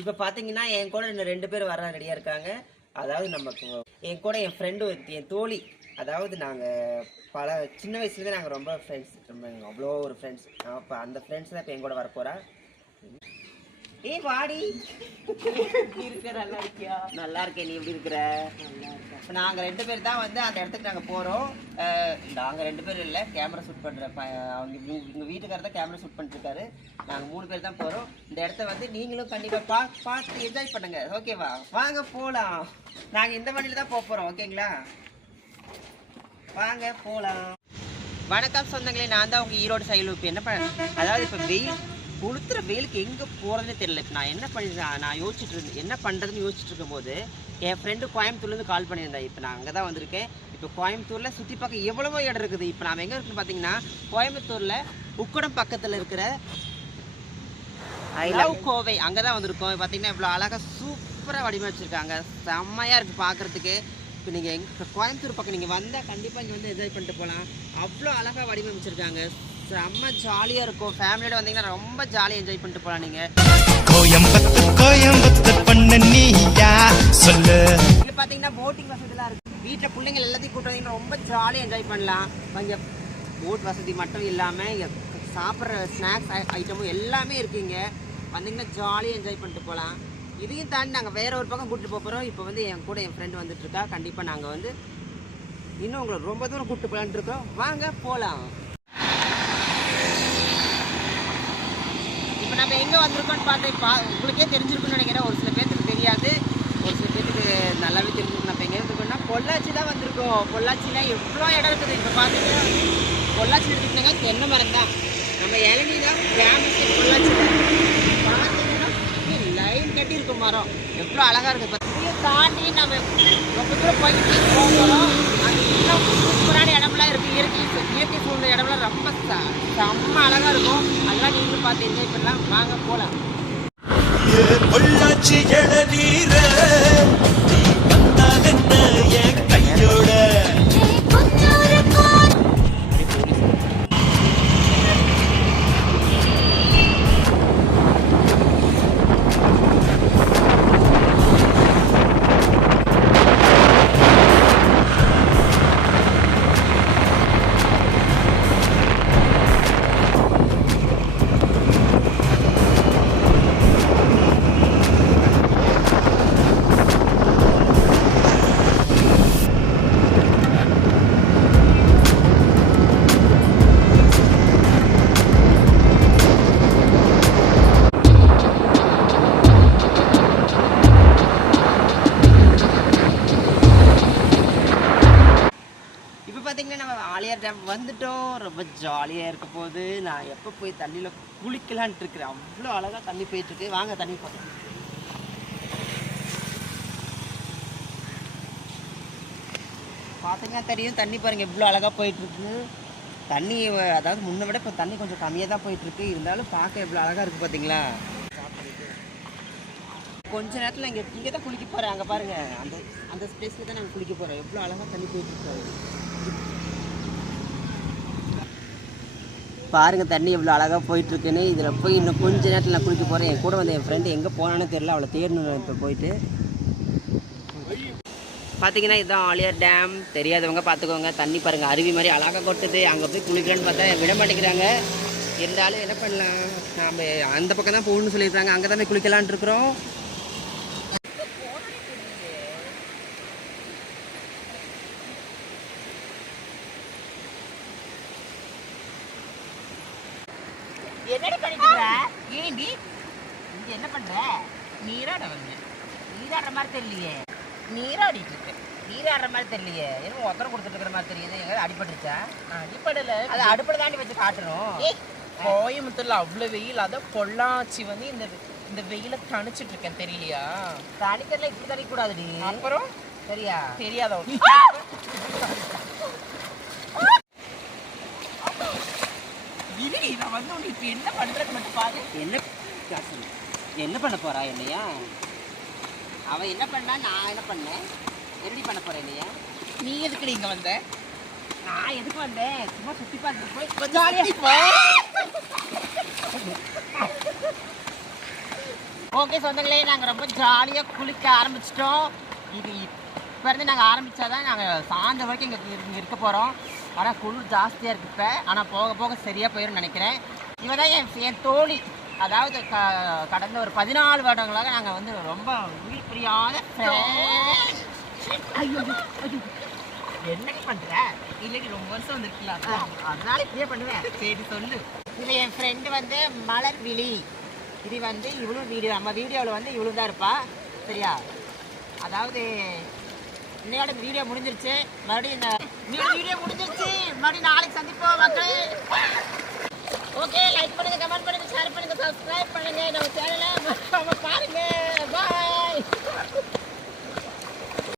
இப்போ பார்த்தீங்கன்னா என் கூட இன்னும் 2 பேர் வர ரெடியாக இருக்காங்க. அதாவது நமக்கு என் கூட என் ஃப்ரெண்டு என் தோழி. அதாவது நாங்கள் பல சின்ன வயசுலேருந்து நாங்கள் ரொம்ப ஃப்ரெண்ட்ஸ், ரொம்ப அவ்வளோ ஒரு ஃப்ரெண்ட்ஸ். அப்போ அந்த ஃப்ரெண்ட்ஸ் தான் இப்போ என் கூட வரப்போகிறா. ஏய் வாடி, இருக்க நல்லா இருக்கியா? நல்லா இருக்கேன். நீ எப்படி இருக்கிற? இப்போ நாங்கள் 2 பேர் தான் வந்து அந்த இடத்துக்கு நாங்கள் போகிறோம். நாங்கள் 2 பேர் இல்லை, கேமரா ஷூட் பண்ணுற அவங்க எங்கள் வீட்டுக்காரர் தான் கேமரா ஷூட் பண்ணிட்டுருக்காரு. நாங்கள் 3 பேர் தான் போகிறோம். இந்த இடத்த வந்து நீங்களும் கண்டிப்பாக பார்த்து என்ஜாய் பண்ணுங்க. ஓகேவா? வாங்க போகலாம். நாங்கள் இந்த வண்டியில் தான் போகிறோம். ஓகேங்களா? வாங்க போகலாம். வணக்கம் சொந்தங்களே, நான் தான் உங்கள் ஈரோடு சைடில். இப்போ என்ன அதாவது இப்போ வெயில் கொளுத்துற வெயிலுக்கு எங்கே போகிறதுனே தெரியல. இப்போ நான் என்ன பண்ணிருந்தேன், நான் யோசிச்சுட்டு இருந்தேன் என்ன பண்ணுறதுன்னு யோசிச்சுட்டு இருக்கும்போது என் ஃப்ரெண்டு கோயம்புத்தூர்லேருந்து கால் பண்ணியிருந்தேன். இப்போ நான் அங்கே தான் வந்திருக்கேன். இப்போ கோயம்புத்தூரில் சுற்றி பார்க்க எவ்வளவோ இடம் இருக்குது. இப்போ நாம் எங்கே இருக்குன்னு பார்த்தீங்கன்னா கோயம்புத்தூரில் உக்கடம் பக்கத்தில் இருக்கிற ஐ லவ் கோவை அங்கே தான் வந்திருக்கோம். பார்த்தீங்கன்னா இவ்வளோ அழகாக சூப்பராக வடிவமைச்சிருக்காங்க. செம்மையாக இருக்குது பார்க்குறதுக்கு. இப்போ நீங்கள் இப்போ கோயம்புத்தூர் பக்கம் நீங்கள் வந்தால் கண்டிப்பாக இங்கே வந்து என்ஜாய் பண்ணிட்டு போகலாம். அவ்வளோ அழகாக வடிவமைச்சிருக்காங்க. செம்ம ஜாலியாக இருக்கும். ஃபேமிலியோட வந்தீங்கன்னா ரொம்ப ஜாலியாக என்ஜாய் பண்ணிட்டு போகலாம். நீங்கள் இங்கே பார்த்தீங்கன்னா போட்டிங் வசதிலாம் இருக்குது. வீட்டில் பிள்ளைங்க எல்லாத்தையும் கூட்டு வந்தீங்கன்னா ரொம்ப ஜாலியாக என்ஜாய் பண்ணலாம். இங்கே போட் வசதி மட்டும் இல்லாமல் சாப்பிட்ற ஸ்நாக்ஸ் ஐட்டமும் எல்லாமே இருக்குங்க. வந்தீங்கன்னா ஜாலியாக என்ஜாய் பண்ணிட்டு போகலாம். இதையும் தாண்டி நாங்கள் வேறு ஒரு பக்கம் கூப்பிட்டு போகிறோம். இப்போ வந்து என் கூட என் ஃப்ரெண்டு வந்துட்டுருக்கா. கண்டிப்பாக நாங்கள் வந்து இன்னும் உங்களை ரொம்ப தூரம் கூப்பிட்டு போகலான்ட்டு இருக்கோம். வாங்க போகலாம். இப்போ நம்ம எங்கே வந்திருக்கோம்னு உங்களுக்கே தெரிஞ்சிருக்குன்னு நினைக்கிறேன். ஒரு சில பேர்த்துக்கு தெரியாது, ஒரு சில பேர்த்துக்கு நல்லாவே தெரிஞ்சிருக்கும். நம்ம எங்கே இருக்கோம்னா பொள்ளாச்சி தான் வந்திருக்கோம். பொள்ளாச்சியில் எவ்வளோ இடம் இருக்குது. இப்போ பார்த்தீங்கன்னா பொள்ளாச்சி எடுத்துக்கிட்டாங்க தென்னை மரம் தான். நம்ம இளநீ தான் ஃபேமஸ் பொள்ளாச்சியில். பார்த்தீங்கன்னா லைன் கட்டி இருக்கும் மரம். எவ்வளோ அழகாக இருக்குது. இதையும் தாண்டி நம்ம ரொம்ப தூரம் போயிட்டு போகிறோம். அது இன்னும் சூப்பரான இடம்லாம் இருக்குது. இயற்கை சூழ்ந்த இடம்லாம் ரொம்ப செம்ம அழகாக இருக்கும். அதெல்லாம் நீங்களும் பார்த்து என்ஜாய் பண்ணலாம். வாங்க போகலாம். பொள்ளாச்சி இளநீர நீ வந்தாதென்ன என் கையோட. பார்த்தீங்கன்னா நம்ம ஆலியார் டேம் வந்துட்டோம். ரொம்ப ஜாலியாக இருக்க போது. நான் எப்போ போய் தண்ணியில் குளிக்கலான்ட்டு இருக்கிறேன். அவ்வளோ அழகாக தண்ணி போயிட்டுருக்கு. வாங்க தண்ணி பார்க்கலாம். பார்த்தீங்கன்னா தெரியும் தண்ணி பாருங்கள் எவ்வளோ அழகாக போயிட்டுருக்கு. தண்ணி அதாவது முன்னை விட இப்போ தண்ணி கொஞ்சம் கம்மியாக தான் போயிட்டுருக்கு. இருந்தாலும் பார்க்க எவ்வளோ அழகாக இருக்குது பார்த்தீங்களா. கொஞ்ச நேரத்தில் இங்கே தான் குளிக்க போகிறேன். அங்கே பாருங்கள், அந்த ஸ்பேஸில் தான் நாங்கள் குளிக்க போகிறோம். எவ்வளோ அழகாக தண்ணி போயிட்டுருக்கோம் பாருங்கள். தண்ணி எவ்வளோ அழகாக போயிட்டுருக்குன்னு. இதில் போய் இன்னும் கொஞ்ச நேரத்தில் நான் குளிக்க போகிறேன். என் கூட வந்து என் ஃப்ரெண்டு எங்கே போனான்னு தெரியல. அவளை தேடணும் இப்போ போயிட்டு. பார்த்தீங்கன்னா இதுதான் ஆலியார் டேம். தெரியாதவங்க பார்த்துக்கோங்க. தண்ணி பாருங்கள் அருவி மாதிரி அழகாக கொட்டுது. அங்கே போய் குளிக்கலான்னு பார்த்தா விட மாட்டேங்கிறாங்க. இருந்தாலும் என்ன பண்ணலாம், நாம் அந்த பக்கம் தான் போகணும்னு சொல்லியிருக்காங்க. அங்கே தான் போய் குளிக்கலான்ட்டு இருக்கிறோம். என்னடி பண்ணிட்டு ஏண்டி இங்க என்ன பண்ற? நீராட வந்து நீராடுற மாதிரி தெரியலையே. நீராடிட்டு இருக்கு. நீராடுற மாதிரி தெரியலையே. என்ன ஒத்தரம் கொடுத்துட்டு இருக்கிற மாதிரி தெரியுது. எங்க அடிபட்டுருச்சா? அடிப்படல. அது அடுப்பட தாண்டி வச்சு காட்டுறோம். கோயம்புத்தூர்ல அவ்வளவு வெயில். அத பொள்ளாச்சி வந்து இந்த வெயில தணிச்சிட்டு இருக்கேன். தெரியலையா? தணிக்கிறதுல இப்படி தணிக்க கூடாதுடி. அப்புறம் சரியா? தெரியாத நான் வந்து உனக்கு இப்ப என்ன பண்றது மட்டும் பாரு. என்ன பண்ண போறா என்னையா? அவன் என்ன பண்ணா, நான் என்ன பண்ணேன்? எப்படி பண்ண போறேன் என்னையா? நீ எதுக்கு இங்க வந்த? நான் எதுக்கு வந்தேன்? சும்மா சுத்தி பார்த்துட்டு போய் ஓகே சொந்தங்களே, நாங்கள் ரொம்ப ஜாலியாக குளிக்க ஆரம்பிச்சிட்டோம். இது இப்போ இருந்து நாங்கள் ஆரம்பித்தாதான் நாங்கள் சாயந்தரம் வரைக்கும் இங்கே இருக்க போகிறோம். ஆனால் குளிர் ஜாஸ்தியாக இருக்குது இப்போ. ஆனால் போக போக சரியாக போயிடும்னு நினைக்கிறேன். இவன் தான் என் தோழி. அதாவது கடந்த ஒரு 14 வருடங்களாக நாங்கள் வந்து ரொம்ப உயிர் புரியாத ஐயோ என்ன பண்ணுற? இல்லடி ரொம்ப வருஷம் வந்துருக்குல்ல அதனால இப்படியே பண்ணுவேன். சரி சொல்லு. இது என் ஃப்ரெண்டு வந்து மலர்விழி. இது வந்து இவளும் நம்ம வீடியோவில் வந்து இவளும் தான் இருப்பா. சரியா? அதாவது இன்னையோட வீடியோ முடிஞ்சிருச்சு. மறுபடியும் இந்த வீடியோ முடிஞ்சிருச்சு. மறுபடியும் நாளைக்கு சந்திப்போம் மக்களே. ஓகே, லைக் பண்ணுங்க, கமெண்ட் பண்ணுங்க, ஷேர் பண்ணுங்க, சப்ஸ்கிரைப் பண்ணுங்க. நம்ம சேனலை பாருங்க. பாய்.